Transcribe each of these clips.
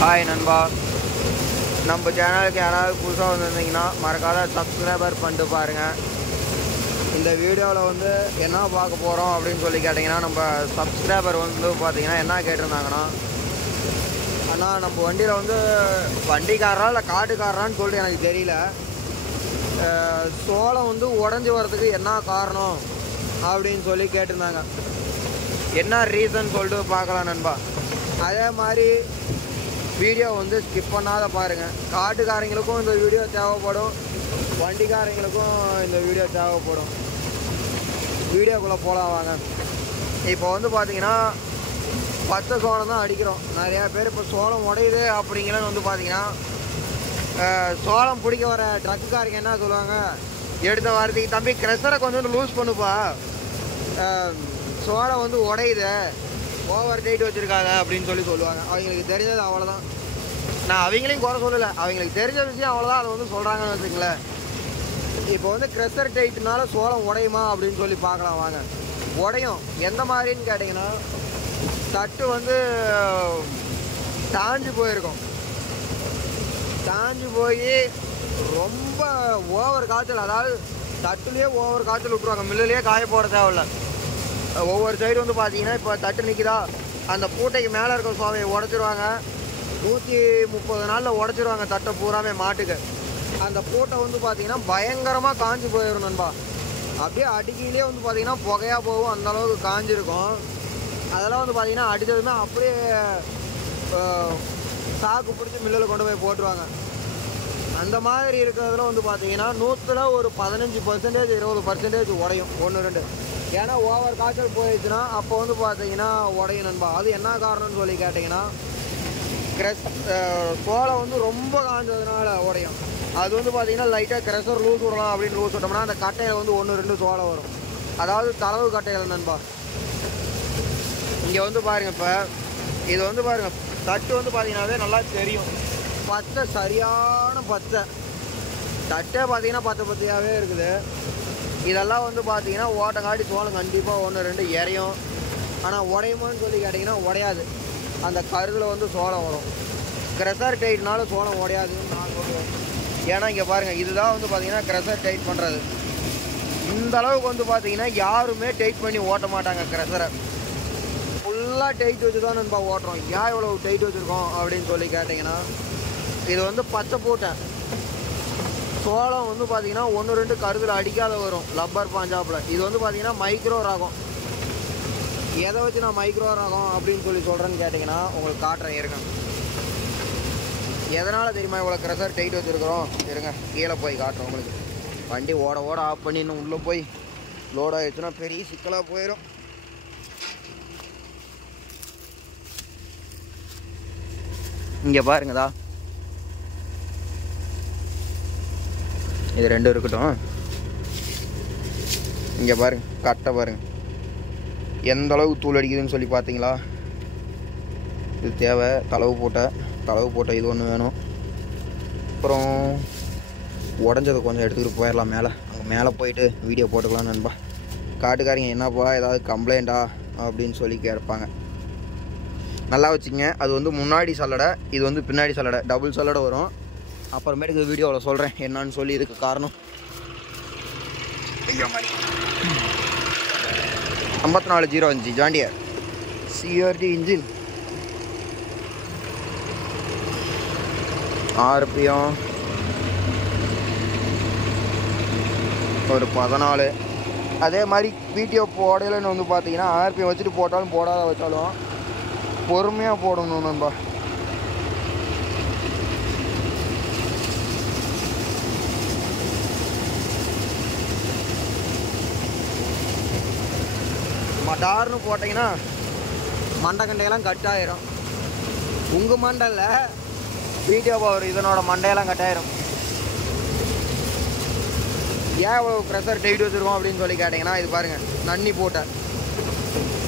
Hi நண்பா, நம்ம சேனலுக்கு யாராவது புதுசாக வந்திருந்தீங்கன்னா மறக்காத சப்ஸ்கிரைபர் பண்ணிட்டு பாருங்கள். இந்த வீடியோவில் வந்து என்ன பார்க்க போகிறோம் அப்படின்னு சொல்லி கேட்டிங்கன்னா, நம்ம சப்ஸ்கிரைபர் வந்து பார்த்திங்கன்னா என்ன கேட்டிருந்தாங்கன்னா, ஆனால் நம்ம வண்டியில் வந்து வண்டிக்காரரா இல்லை காட்டுக்காரரான்னு சொல்லிட்டு எனக்கு தெரியல, சோளம் வந்து உடஞ்சி வரதுக்கு என்ன காரணம் அப்படின்னு சொல்லி கேட்டிருந்தாங்க. என்ன ரீசன் சொல்லிட்டு பார்க்கலாம் நண்பா. அதே மாதிரி வீடியோ வந்து ஸ்கிப் பண்ணாத பாருங்கள். காட்டுக்காரங்களுக்கும் இந்த வீடியோ தேவைப்படும், வண்டிக்காரங்களுக்கும் இந்த வீடியோ தேவைப்படும். வீடியோக்குள்ளே போகலாம் வாங்க. இப்போ வந்து பார்த்திங்கன்னா பச்சை சோளம் தான் அடிக்கிறோம். நிறையா பேர் இப்போ சோளம் உடையுது அப்படிங்கிறது வந்து பார்த்திங்கன்னா, சோளம் பிடிக்க வர ட்ரக்குக்காரங்க என்ன சொல்லுவாங்க, எடுத்த வாரத்துக்கு தம்பி க்ரெஷரை கொஞ்சம் லூஸ் பண்ணுப்பா, சோளம் வந்து உடையுது, ஓவர் டைட் வச்சுருக்காங்க அப்படின்னு சொல்லுவாங்க. அவங்களுக்கு தெரிஞ்சது அவ்வளோதான். நான் அவங்களையும் குறை சொல்லலை, அவங்களுக்கு தெரிஞ்ச விஷயம் அவ்வளோதான், அதை வந்து சொல்கிறாங்கன்னு வச்சுங்களேன். இப்போ வந்து க்ரெஷர் டைட்னால சோளம் உடையுமா அப்படின்னு சொல்லி பார்க்கலாம் வாங்க. உடையும். எந்த மாதிரின்னு கேட்டிங்கன்னா, தட்டு வந்து தாஞ்சு போயிருக்கும். தாஞ்சு போய் ரொம்ப ஓவர் காய்ச்சல், அதாவது தட்டுலேயே ஓவர் காய்ச்சல் விட்ருவாங்க. மில்லுலேயே காய போட தேவையில்ல. ஒவ்வொரு சைடு வந்து பார்த்தீங்கன்னா, இப்போ தட்டு நிற்கிதா, அந்த பூட்டைக்கு மேலே இருக்க சோவையை உடச்சிருவாங்க. 130 நாளில் உடச்சிருவாங்க தட்டை பூராமே மாட்டுக்கு. அந்த பூட்டை வந்து பார்த்தீங்கன்னா பயங்கரமாக காஞ்சி போயிடும் நண்பா. அப்படியே அடிக்கையிலே வந்து பார்த்தீங்கன்னா புகையாக போகும், அந்தளவுக்கு காஞ்சிருக்கும். அதெல்லாம் வந்து பார்த்தீங்கன்னா அடித்ததுமே அப்படியே சாக்கு பிடிச்சி மில்லில் கொண்டு போய் போட்டுருவாங்க. அந்த மாதிரி இருக்கிறதுல வந்து பார்த்தீங்கன்னா 100ல் ஒரு 15% 20% உடையும், 1-2. ஏன்னா ஓவர் காய்ச்சல் போயிடுச்சுன்னா அப்போ வந்து பார்த்தீங்கன்னா உடையும் நண்பா. அது என்ன காரணம்னு சொல்லி கேட்டிங்கன்னா, சோளம் வந்து ரொம்ப காய்ஞ்சதுனால உடையும். அது வந்து பார்த்தீங்கன்னா லைட்டாக க்ரெஷர் லூஸ் விடலாம் அப்படின்னு லூஸ் விட்டோம்னா அந்த கட்டையில் வந்து 1-2 சோளம் வரும். அதாவது தளவு கட்டையில் நண்பா. இங்கே வந்து பாருங்கள், இப்போ இது வந்து பாருங்கள், தட்டு வந்து பார்த்தீங்கன்னாவே நல்லா தெரியும், பச்சை, சரியான பச்சை. தட்டே பார்த்தீங்கன்னா பச்சை பச்சையாகவே இருக்குது. இதெல்லாம் வந்து பார்த்தீங்கன்னா ஓட்டங்காட்டி சோளம் கண்டிப்பாக 1-2 இறையும். ஆனால் உடையுமான்னு சொல்லி கேட்டிங்கன்னா உடையாது. அந்த கருதில் வந்து சோளம் வரும். க்ரெஷர் டைட்னால சோளம் உடையாதுன்னு நான் சொல்லுவேன். ஏன்னா இங்கே பாருங்கள், இதுதான் வந்து பார்த்தீங்கன்னா க்ரெஷர் டைட் பண்ணுறது. இந்த அளவுக்கு வந்து பார்த்தீங்கன்னா யாருமே டைட் பண்ணி ஓட்ட மாட்டாங்க. க்ரெஷரை ஃபுல்லாக டைட் வச்சு தான் நண்பா ஓட்டுறோம். ஏன் இவ்வளோ டைட் வச்சுருக்கோம் அப்படின்னு சொல்லி கேட்டிங்கன்னா, இது வந்து பச்சை பூட்டை சோளம் வந்து பார்த்தீங்கன்னா 1-2 கருதில் அடிக்காத வரும், லப்பர் பாஞ்சாப்பில். இது வந்து பார்த்தீங்கன்னா மைக்ரோ ரகம். எதை வச்சு நான் மைக்ரோ ரகம் அப்படின்னு சொல்லி சொல்கிறேன்னு கேட்டிங்கன்னா உங்களுக்கு காட்டுறேன் இருங்க. எதனால் தெரியுமா இவ்வளோ க்ரெஷர் டைட் வச்சுருக்குறோம்? இருங்க, கீழே போய் காட்டுறோம் உங்களுக்கு. வண்டி ஓட ஓட ஆஃப் பண்ணி இன்னும் உள்ளே போய் லோட் ஆகிடுச்சுன்னா பெரிய சிக்கலாக போயிடும். இங்கே பாருங்கதா, இது 2 இருக்கட்டும். இங்கே பாருங்க, கட்டை பாருங்க எந்த அளவுக்கு தூள் அடிக்குதுன்னு சொல்லி பார்த்தீங்களா? இது தேவை. தளவு போட்ட இது ஒன்று வேணும். அப்புறம் உடஞ்சதை கொஞ்சம் எடுத்துக்கிட்டு போயிடலாம் மேலே. அங்கே மேலே போயிட்டு வீடியோ போட்டுக்கலாம் நண்பா. காட்டுக்காரங்க என்னப்பா ஏதாவது கம்ப்ளைண்ட்டா அப்படின்னு சொல்லி கேட்பாங்க. நல்லா வச்சுக்கங்க, அது வந்து முன்னாடி சல்லடை, இது வந்து பின்னாடி சல்லடை, டபுள் சல்லடை வரும். அப்புறமேட்டுக்கு வீடியோவில் சொல்கிறேன் என்னான்னு சொல்லி இதுக்கு காரணம். 5405 ஜாண்டியர் சிஆர்டி இன்ஜின். ஆர்பிஎம் ஒரு 14. அதே மாதிரி வீடியோ போடலன்னு வந்து பார்த்தீங்கன்னா ஆர்பிஎம் வச்சுட்டு போட்டாலும் போடாத வச்சாலும் பொறுமையாக போடணும் நண்பா. மடார்னு போட்டிங்கன்னா மண்டை கண்டையெல்லாம் கட் ஆயிரும். உங்கள் மண்டையில் வீடியோ பவர் இதனோட மண்டையெல்லாம் கட் ஆயிரும். ஏன் இவ்வளோ க்ரெஷர் டைட் வச்சுருக்கோம் அப்படின்னு சொல்லி கேட்டிங்கன்னா, இது பாருங்கள், நன்னி போட்டை.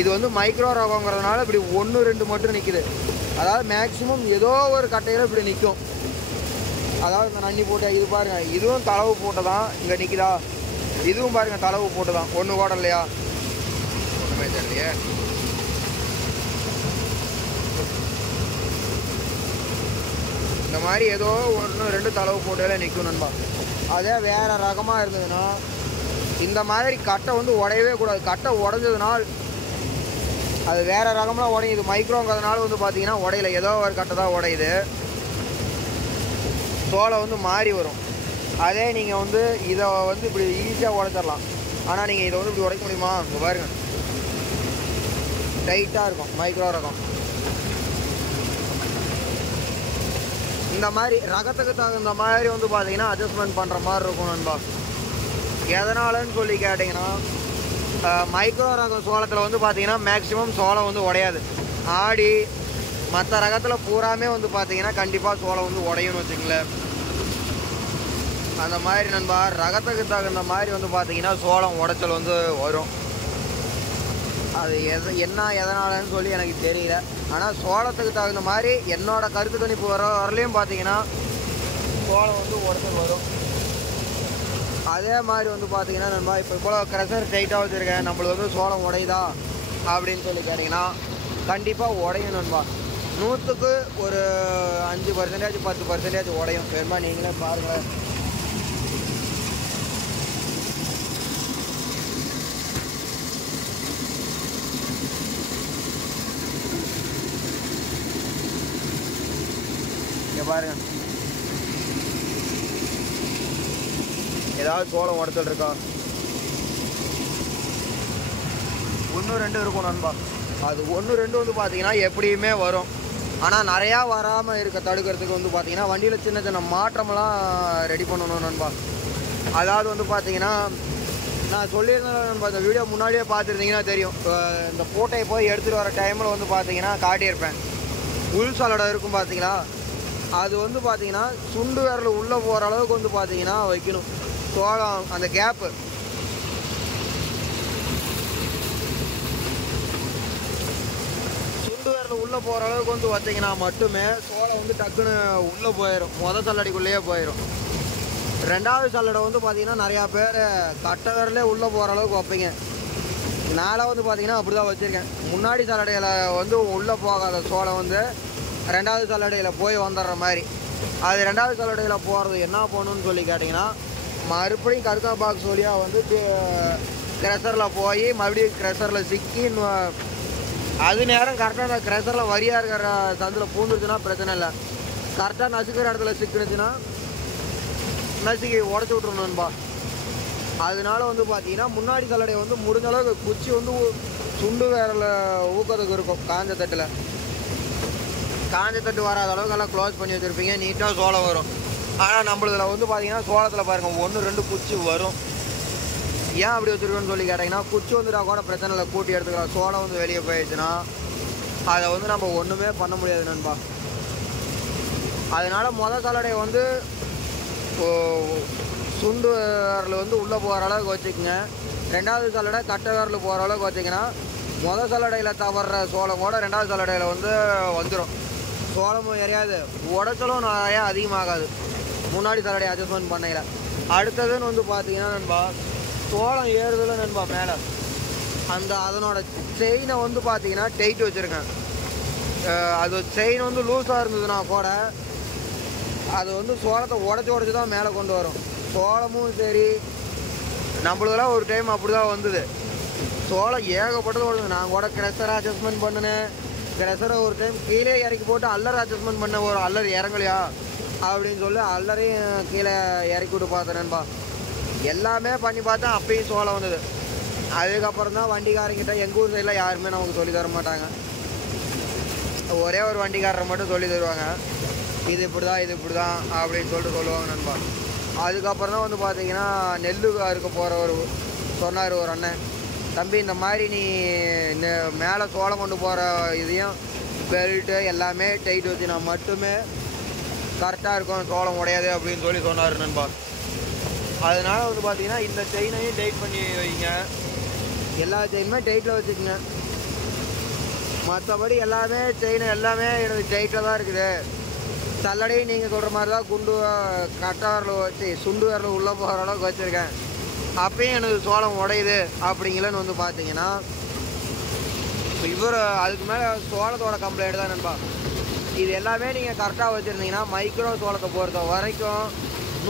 இது வந்து மைக்ரோ ரகங்கிறதுனால இப்படி 1-2 மட்டும் நிற்கிது. அதாவது மேக்ஸிமம் ஏதோ ஒரு கட்டையில் இப்படி நிற்கும். அதாவது இந்த நன்னி போட்டை இது பாருங்கள், இதுவும் தளவு போட்டு தான் இங்கே நிற்கிதா. இதுவும் பாருங்கள் தளவு போட்டு தான், ஒன்று கூட இல்லையா, ஒன்றுமே தெரியலையே. மாதிரி ஏதோ 1-2 தளவு போட்டாலே நிற்கும் நண்பா. அதே வேறு ரகமாக இருந்ததுன்னா இந்த மாதிரி கட்டை வந்து உடையவே கூடாது. கட்டை உடஞ்சதுனால் அது வேறு ரகம்லாம் உடையுது. மைக்ரோங்கிறதுனால வந்து பார்த்தீங்கன்னா உடையில, ஏதோ ஒரு கட்டை தான் உடையுது. சோளம் வந்து மாறி வரும். அதே நீங்கள் வந்து இதை வந்து இப்படி ஈஸியாக உடைச்சிடலாம். ஆனால் நீங்கள் இதை வந்து இப்படி உடைக்க முடியுமா? இங்கே பாருங்க, டைட்டாக இருக்கும் மைக்ரோ ரகம். இந்த மாதிரி ரகத்துக்கு தகுந்த மாதிரி வந்து பார்த்தீங்கன்னா அட்ஜஸ்ட்மெண்ட் பண்ணுற மாதிரி இருக்கும் நண்பா. எதனாலன்னு சொல்லி கேட்டிங்கன்னா மைக்ரோ ரகம் சோளத்தில் வந்து பார்த்தீங்கன்னா மேக்ஸிமம் சோளம் வந்து உடையாது. ஆடி மற்ற ரகத்தில் பூராமே வந்து பார்த்தீங்கன்னா கண்டிப்பாக சோளம் வந்து உடையும்னு வச்சுங்களேன். அந்த மாதிரி நண்பா ரகத்துக்கு தகுந்த மாதிரி வந்து பார்த்தீங்கன்னா சோளம் உடைச்சல் வந்து வரும். அது எதனாலன்னு சொல்லி எனக்கு தெரியல. ஆனால் சோளத்துக்கு தகுந்த மாதிரி என்னோட கருத்து கணிப்பு வரலையும் பார்த்தீங்கன்னா சோளம் வந்து உடைச்சல் வரும். அதே மாதிரி வந்து பார்த்தீங்கன்னா நண்பா இப்போ இவ்வளோ க்ரெஷர் டைட்டாக வச்சுருக்கேன், நம்மளுக்கு வந்து சோளம் உடையுதா அப்படின்னு சொல்லி கேட்டிங்கன்னா கண்டிப்பாக உடையும் நண்பா. 100க்கு ஒரு 5% 10% உடையும். வேணுமா நீங்களே பாருங்கள். இங்கே பாருங்க, ஏதாவது சோளம் உடச்சல் இருக்கா? 1-2 இருக்கும் நண்பா. அது 1-2 வந்து பார்த்தீங்கன்னா எப்படியுமே வரும். ஆனால் நிறையா வராமல் இருக்க தடுக்கிறதுக்கு வந்து பார்த்தீங்கன்னா வண்டியில் சின்ன சின்ன மாற்றமெல்லாம் ரெடி பண்ணணும் நண்பா. அதாவது வந்து பார்த்தீங்கன்னா நான் சொல்லியிருந்தேன் நண்பா, இந்த வீடியோ முன்னாடியே பார்த்துருந்தீங்கன்னா தெரியும். இந்த போட்டையை போய் எடுத்துகிட்டு வர டைமில் வந்து பார்த்தீங்கன்னா காட்டியிருப்பேன். உள் சலடை இருக்கும் பார்த்தீங்களா, அது வந்து பார்த்தீங்கன்னா சுண்டு விரல் உள்ளே போகிற அளவுக்கு வந்து பார்த்தீங்கன்னா வைக்கணும். சோளம் அந்த கேப்பு சுண்டு விரல் உள்ளே போகிற அளவுக்கு வந்து வச்சிங்கன்னா மட்டுமே சோளம் வந்து டக்குன்னு உள்ளே போயிடும். மொதல் சல்லடைக்குள்ளேயே போயிடும். 2வது சல்லடை வந்து பார்த்தீங்கன்னா நிறையா பேர் கட்டை விரலே உள்ளே போகிற அளவுக்கு வைப்பீங்க. நாளாக வந்து பார்த்தீங்கன்னா அப்படி தான் வச்சுருக்கேன். முன்னாடி சல்லடையில் வந்து உள்ளே போகாத சோளம் வந்து 2வது சல்லடையில் போய் வந்துடுற மாதிரி. அது 2வது சல்லடையில் போகிறது என்ன பண்ணணும்னு சொல்லி கேட்டிங்கன்னா மறுபடியும் கருக்கா பாக்ஸ் வழியாக வந்து க்ரெஷரில் போய் மறுபடியும் க்ரெஷரில் சிக்கி அது நேரம் கரெக்டாக அந்த க்ரெஷரில் வரியாக இருக்கிற சந்தில் பூந்துருச்சுன்னா பிரச்சனை இல்லை. கரெக்டாக நசுக்கிற இடத்துல சிக்கினுச்சுன்னா நசுக்கி உடச்சி விட்ருணும்பா. அதனால வந்து பார்த்தீங்கன்னா முன்னாடி சல்லடை வந்து முடிஞ்ச அளவுக்கு குச்சி வந்து சுண்டு விரல ஊக்கத்துக்கு இருக்கும். காஞ்ச தட்டு வராத அளவுக்கு எல்லாம் க்ளோஸ் பண்ணி வச்சுருப்பீங்க, நீட்டாக சோளம் வரும். ஆனால் நம்மளதில் வந்து பார்த்தீங்கன்னா சோளத்தில் பாருங்கள் 1-2 குச்சி வரும். ஏன் அப்படி வச்சுருக்கோன்னு சொல்லி கேட்டிங்கன்னா குச்சி வந்துட்டா கூட பிரச்சனை இல்லை, கூட்டி எடுத்துக்கலாம். சோளம் வந்து வெளியே போயிடுச்சுன்னா அதை வந்து நம்ம ஒன்றுமே பண்ண முடியாது நண்பா. அதனால் மொதல் சல்லடை வந்து சுண்டு விரல் வந்து உள்ளே போகிற அளவுக்கு வச்சுக்கோங்க. 2வது சல்லடை கட்டை விரல் போகிற அளவுக்கு வச்சிங்கன்னா மொதல் சல்லடையில் தவறுற சோளம் கூட 2வது சல்லடையில் வந்து வந்துடும். சோளமும் எரியாது, உடச்சலும் நிறையா அதிகமாகாது முன்னாடி சல்லடை அட்ஜஸ்ட்மெண்ட் பண்ணையில். அடுத்ததுன்னு வந்து பார்த்தீங்கன்னா நண்பா சோளம் ஏறுதல நண்பா மேலே அதனோட செயினை வந்து பார்த்தீங்கன்னா டைட் வச்சுருக்கேன். அது செயின் வந்து லூஸாக இருந்ததுன்னா கூட அது வந்து சோளத்தை உடச்சி தான் மேலே கொண்டு வரும். சோளமும் சரி, நம்மளுக்கெல்லாம் ஒரு டைம் அப்படி தான் வந்தது. சோளம் ஏகப்பட்டது உடனே நான் கூட க்ரெஷரை அட்ஜஸ்ட்மெண்ட் பண்ணினேன். க்ரெஷரை ஒரு டைம் கீழே இறக்கி போட்டு அல்லர் அட்ஜஸ்ட்மெண்ட் பண்ண, ஒரு அல்லர் இறங்கலையா அப்படின்னு சொல்லி அல்லரையும் கீழே இறக்கி விட்டு பார்த்தேனேன்பா. எல்லாமே பண்ணி பார்த்தேன், அப்பயும் சோளம் வந்தது. அதுக்கப்புறம் தான் வண்டிக்காரங்கிட்ட எங்கள் ஊர் சைடில் யாருமே நமக்கு சொல்லி தர மாட்டாங்க. ஒரே ஒரு வண்டிக்காரரை மட்டும் சொல்லி தருவாங்க, இது இப்படி தான் அப்படின்னு சொல்லிட்டு சொல்லுவாங்க நண்பா. அதுக்கப்புறம் தான் வந்து பார்த்தீங்கன்னா நெல்லுக்கு அறுக்க போகிறவர் சொன்னார் ஒரு அண்ணன், தம்பி இந்த மாதிரி நீ இந்த மேலே சோளம் கொண்டு போகிற இதையும் பெல்ட்டு எல்லாமே டைட் வச்சுனா மட்டுமே கரெக்டாக இருக்கும், சோளம் உடையாது அப்படின்னு சொல்லி சொன்னார் நண்பா. அதனால் வந்து பார்த்தீங்கன்னா இந்த செயினையும் டைட் பண்ணி வைங்க, எல்லா செயினுமே டைட்டில் வச்சுக்கோங்க. மற்றபடி எல்லாமே செயின் எல்லாமே எனக்கு டைட்டில் தான் இருக்குது. சல்லடையும் நீங்கள் சொல்கிற மாதிரி தான் குண்டு கட்டை விரல் வச்சு சுண்டு விரல் உள்ளே போகிற அளவுக்கு வச்சுருக்கேன். அப்பயும் எனக்கு சோளம் உடையுது அப்படிங்களன்னு வந்து பார்த்தீங்கன்னா இவர் அதுக்கு மேலே சோளத்தோட கம்ப்ளைண்ட் தான் நண்பா. இது எல்லாமே நீங்கள் கரெக்டாக வச்சுருந்தீங்கன்னா மைக்ரோ சோளத்தை பொறுத்த வரைக்கும்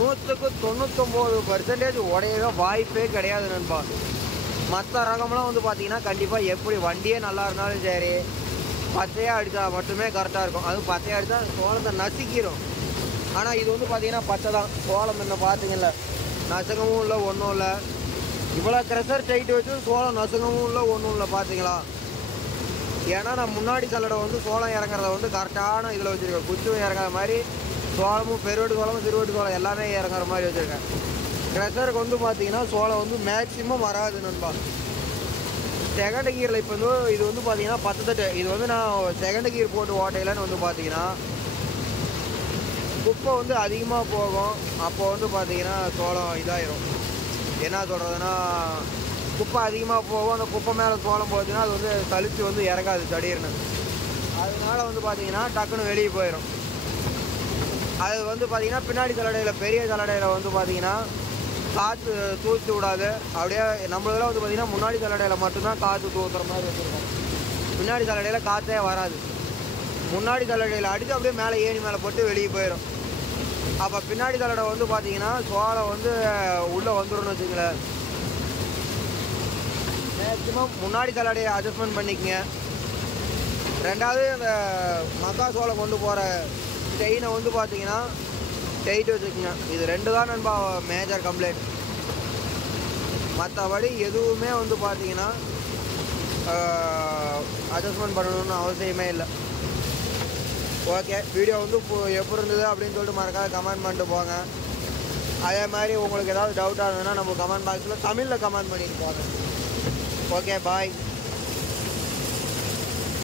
199% உடையவே வாய்ப்பே கிடையாது நண்பா. மற்ற ரகம்லாம் வந்து பார்த்தீங்கன்னா கண்டிப்பாக எப்படி வண்டியே நல்லா இருந்தாலும் சரி பச்சையாக அடித்தா மட்டுமே கரெக்டாக இருக்கும். அதுவும் பச்சையாக அடித்தா சோளத்தை நசுக்கிடும். ஆனால் இது வந்து பார்த்தீங்கன்னா பச்சை தான். சோளம் என்ன பார்த்தீங்கல்ல, நசுக்கமும் இல்லை ஒன்றும் இல்லை. இவ்வளோ க்ரெஷர் டைட் வச்சு சோளம் நசுக்கமும் இல்லை ஒன்றும் இல்லை பார்த்தீங்களா. ஏன்னா நான் முன்னாடி சல்லடை வந்து சோளம் இறங்குறத வந்து கரெக்டான இதில் வச்சுருக்கேன். குச்சும் இறங்குற மாதிரி சோளமும் பெருவெட்டு சோளமும் சிறுவெட்டு சோளம் எல்லாமே இறங்குற மாதிரி வச்சுருக்கேன். க்ரெஷருக்கு வந்து பார்த்தீங்கன்னா சோளம் வந்து மேக்ஸிமம் வராது நண்பா. செகண்ட் கியரில் இப்போ வந்து இது வந்து பார்த்தீங்கன்னா 10 தட்டு. இது வந்து நான் செகண்ட் கியர் போட்டு ஓட்டையிலன்னு வந்து பார்த்தீங்கன்னா குப்பை வந்து அதிகமாக போகும். அப்போ வந்து பார்த்தீங்கன்னா சோளம் இதாயிரும். என்ன சொல்கிறதுனா, குப்பை அதிகமாக போகும். அந்த குப்பை மேலே சோளம் போச்சுன்னா அது வந்து சலிச்சு வந்து இறங்காது திடீர்னு. அதனால வந்து பார்த்தீங்கன்னா டக்குன்னு வெளியே போயிடும். அது வந்து பார்த்தீங்கன்னா பின்னாடி சல்லடையில் பெரிய சல்லடையில் வந்து பார்த்தீங்கன்னா காற்று தூற்றி விடாது. அப்படியே நம்மளதெல்லாம் வந்து பார்த்தீங்கன்னா முன்னாடி சல்லடையில் மட்டும்தான் காற்று தூத்துற மாதிரி வச்சுருக்கோம். பின்னாடி சல்லடையில் காற்றே வராது. முன்னாடி சல்லடையில் அடித்து அப்படியே மேலே ஏணி மேலே போட்டு வெளியே போயிடும். அப்போ பின்னாடி சல்லடை வந்து பார்த்தீங்கன்னா சோளம் வந்து உள்ளே வந்துடும்னு வச்சுங்களேன். மேக்ஸிமம் முன்னாடி சல்லடையை அட்ஜஸ்ட்மெண்ட் பண்ணிக்கங்க. ரெண்டாவது இந்த மக்கா சோளம் கொண்டு போகிற செயினை வந்து பார்த்தீங்கன்னா டைட் வச்சுக்கோங்க. இது 2 தான் நண்பா மேஜர் கம்ப்ளைண்ட். மற்றபடி எதுவுமே வந்து பார்த்தீங்கன்னா அட்ஜஸ்ட்மெண்ட் பண்ணணும்னு அவசியமே இல்லை. ஓகே, வீடியோ வந்து எப்படி இருந்தது அப்படின்னு சொல்லிட்டு மறக்காத கமெண்ட் பண்ணிட்டு போங்க. அதே மாதிரி உங்களுக்கு ஏதாவது டவுட்டாக இருந்ததுன்னா நம்ம கமெண்ட் பாக்ஸில் தமிழில் கமெண்ட் பண்ணிட்டு போங்க. ஓகே, பாய்.